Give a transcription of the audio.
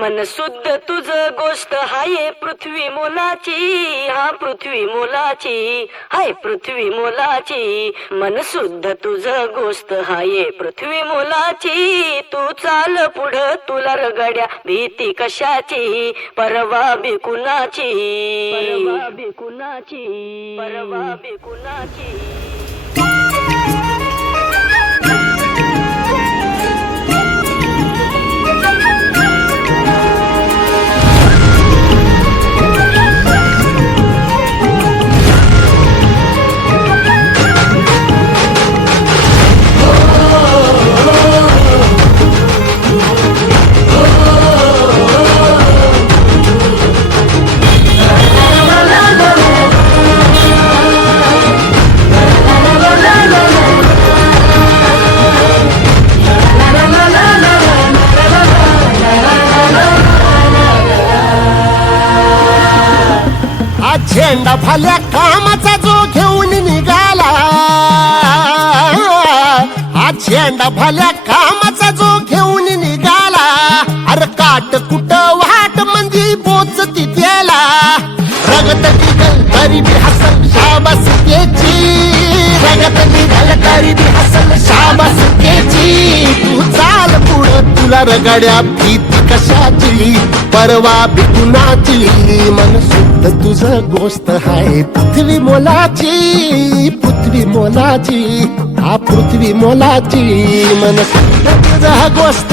मन शुद्ध तुझ गोष्ट हाय पृथ्वी मोलाची, हा पृथ्वी मोलाची, हाय पृथ्वी मोलाची. मन शुद्ध तुझ गोष्ट हाय पृथ्वी मोलाची. तू चाल पुढं तुला रगड्या भीती कशाची, परवा बिकुनाची, परवा बिकुनाची, परवा बिकुनाची. झेंडा भाल्या कामाचा जो घेऊन निघाला, हा झेंडा भाल्या कामाचा जो घेऊन निघाला. अरे काट कुट वाट मंदी बोचती त्याला, रगत निघल तरी बी हसल शाबास त्याची, रगत निघल तरी बी हसल शाबास त्याची. तू चाल पुढं तुला रगड्या भीती कशाची, परवा बिकुनाची. मन शुद्ध तुझं गोष्ट हाय पृथ्वी मोलाची, पृथ्वी मोलाची, हा पृथ्वी मोलाची. मन शुद्ध तुझं गोष्ट